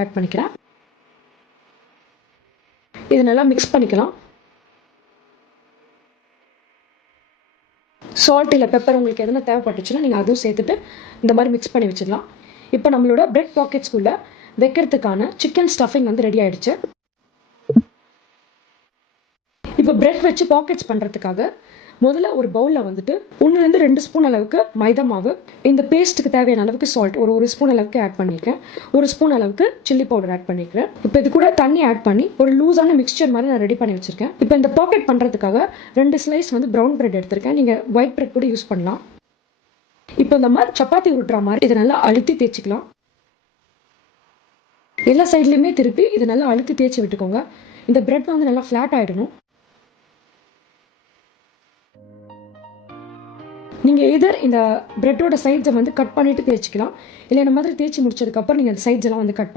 Add பண்ணிக்கிறேன். இது நல்லா மிக்ஸ் பண்ணிக்கலாம். சால்ட் இல்லை பெப்பர் உங்களுக்கு எதுனா தேவைப்பட்டுச்சுன்னா நீங்கள் அதுவும் சேர்த்துட்டு இந்த மாதிரி மிக்ஸ் பண்ணி வச்சிடலாம். இப்போ நம்மளோட பிரெட் பாக்கெட்ஸ்குள்ளே வைக்கிறதுக்கான சிக்கன் ஸ்டஃபிங் வந்து ரெடி ஆகிடுச்சு. இப்போ பிரெட் வச்சு பாக்கெட்ஸ் பண்ணுறதுக்காக முதல்ல ஒரு பவுலில் வந்துட்டு 1-2 ஸ்பூன் அளவுக்கு மைதா மாவு, இந்த பேஸ்ட்டுக்கு தேவையான அளவுக்கு சால்ட் ஒரு ஸ்பூன் அளவுக்கு ஆட் பண்ணியிருக்கேன், 1 ஸ்பூன் அளவுக்கு சில்லி பவுடர் ஆட் பண்ணியிருக்கேன். இப்போ இது கூட தண்ணி ஆட் பண்ணி ஒரு லூஸான மிக்சர் மாதிரி நான் ரெடி பண்ணி வச்சுருக்கேன். இப்போ இந்த பாக்கெட் பண்ணுறதுக்காக 2 ஸ்லைஸ் வந்து ப்ரௌன் பிரெட் எடுத்திருக்கேன். நீங்கள் ஒயிட் பிரெட் கூட யூஸ் பண்ணலாம். இப்போ இந்த மாதிரி சப்பாத்தி உருட்டுற மாதிரி இதை நல்லா அழுத்தி தேய்ச்சிக்கலாம். எல்லா சைட்லையுமே திருப்பி இதை நல்லா அழுத்தி தேய்ச்சி விட்டுக்கோங்க. இந்த பிரெட் வந்து நல்லா ஃப்ளாட் ஆகிடணும். நீங்கள் எதர் இந்த பிரெட்டோட சைட்ஸை வந்து கட் பண்ணிவிட்டு தேய்ச்சிக்கலாம், இல்லை இந்த மாதிரி தேய்ச்சி முடிச்சதுக்கப்புறம் நீங்கள் சைட்ஸ் எல்லாம் வந்து கட்